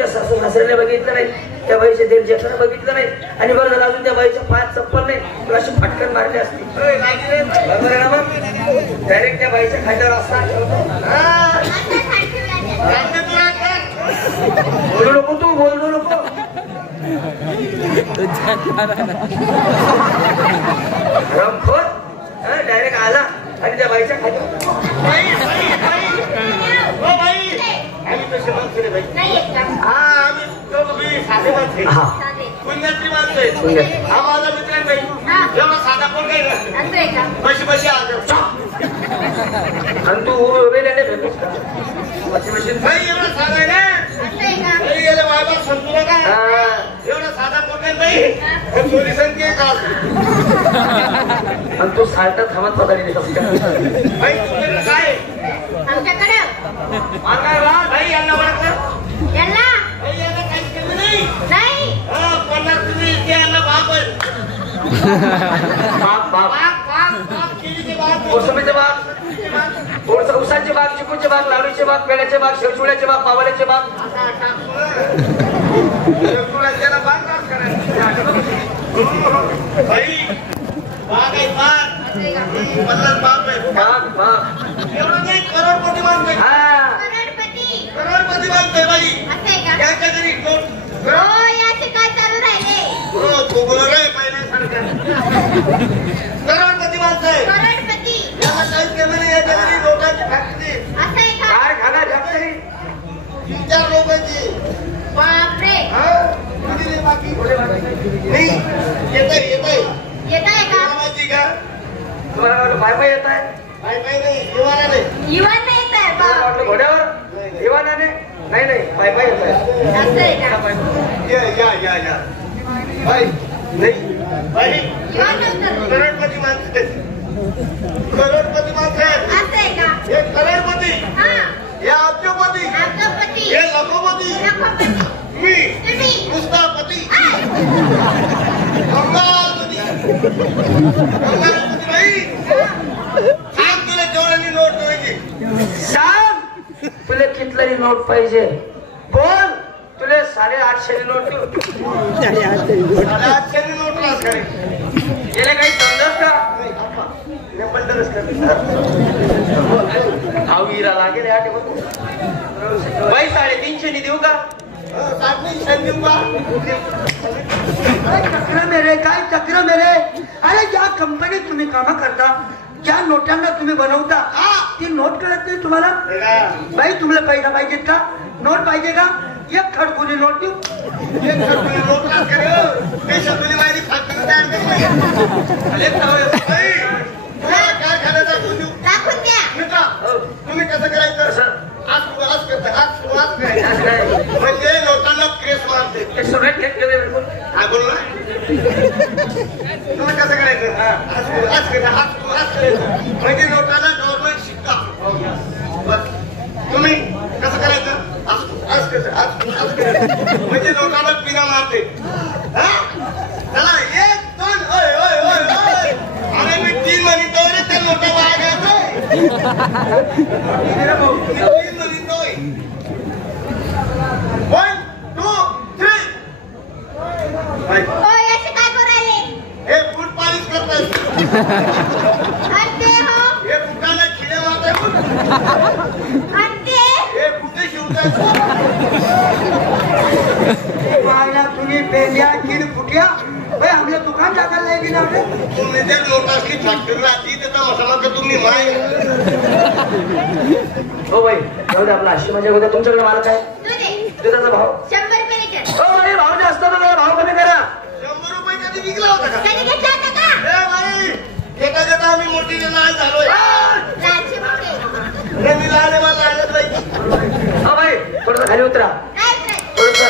बाईच्या सासू सासऱ्याने बघितलं नाही, त्या बाईचे दीड जेठाने बघितलं नाही, आणि बरं झालं अजून त्या बाईच्या पायात चप्पल नाही, तुला अशी फटकन मारली असती. बरोबर आहे ना मग? डायरेक्ट त्या बाईच्या खांद्यावर असता बोलू नको, तू बोलू नको. डायरेक्ट आला आणि त्या बाईच्या खात्यावर आणि तू उभेल्याने भेटूस का? आणि तू साल्टा थांबत पदारी देत काय मोसंबीचे बाग, उसाचे बाग, चिकूचे बाग, लाडूचे बाग, पेड्याचे बाग, शेवचुड्याचे बाग, पावल्याचे बाग, करोडपती मानतोय. करोडपती मानतोय बाई. करोडपती माणसं याला काहीच केलं नाही. लोकांची फॅक्टरी काय खाना फॅक्टरी 3-4 लोकांची. बापरे. बाकी नाही येत आहे का माहिती का? तुम्हाला बाय बाय येत आहे? बाय बाय नाही, इवानाने. इवाना येत आहे घोड्यावर? इवानाने नाही नाही, बाय बाय येत आहे. या बाय नाही बाई. करोडपती माणसं, करोडपती माणसं हे करोडपती, हे अब्जपती, हे लखोपती, मी नुसतापती, गंगापती. बाई सांग तुला केवढ्यानी नोट पाहिजे? सांग तुला कितल्यानी नोट पाहिजे? बोल. तुला 850 नोट देऊ. 850 नोट गेले काही समजत का? हिरा लागेल बाई 350 देऊ का? चक्र मेरे, काय चक्र मेरे. अरे ज्या कंपनीत तुम्ही काम करता, ज्या नोटांना तुम्ही बनवता, ती नोट कळत नाही तुम्हाला? बाई तुम्हाला पैसा पाहिजेत का? नोट पाहिजे का? एक खडकुली नोट देऊ. एक खडकुली नोट तुली माहिती फॅक्टरी तयार तुम्ही कसं करायचं? म्हणजे लोकांना प्रेस मारते. बोल ना. तुम्ही कसं करायचं? म्हणजे लोकांना गव्हर्नमेंट शिक्का. तुम्ही कसं करायचं? म्हणजे लोकांना पिना मारते. चला 1 2 अरे मी 3 म्हणतो रे, त्या मोठा वाया घ्यायचो 3 म्हणतोय. 1 2 3 याचे काय करायले? हे फूट पालिश करतात. हे फुटाला खिळे मारतात. हे फुटे शिवतात. तुम्ही पेल्या किड फुट्या आपल्या दुकान टाकायला नाही गेला. तुम्ही त्या लोटाची फॅक्टरी राहती त्याचा मसाला का तुम्ही माय. हो बाई एवढे आपला 80 म्हणजे उद्या तुमच्याकडे मालक आहे. दुधाचा भाव 100 रुपये लिटर. हो बाई भाव जास्त बघा, भाव कमी करा. 100 रुपये कधी विकला होता का? कधी घेतला होता का? बाई एका देता आम्ही मोठी लहान झालोय. मी लहान आहे, मला आणत बाई. हो बाई थोडंसं खाली उतरा. थोडंसं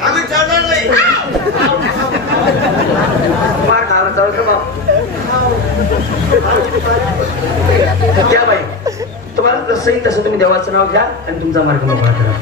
आम्ही चढणार नाही. मार खायला चढतो भाव. घ्या बाई, तुम्हाला जसंही तसं तुम्ही देवाचं नाव घ्या आणि तुमचा मार्ग मोकळा करा.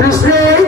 कृष्ण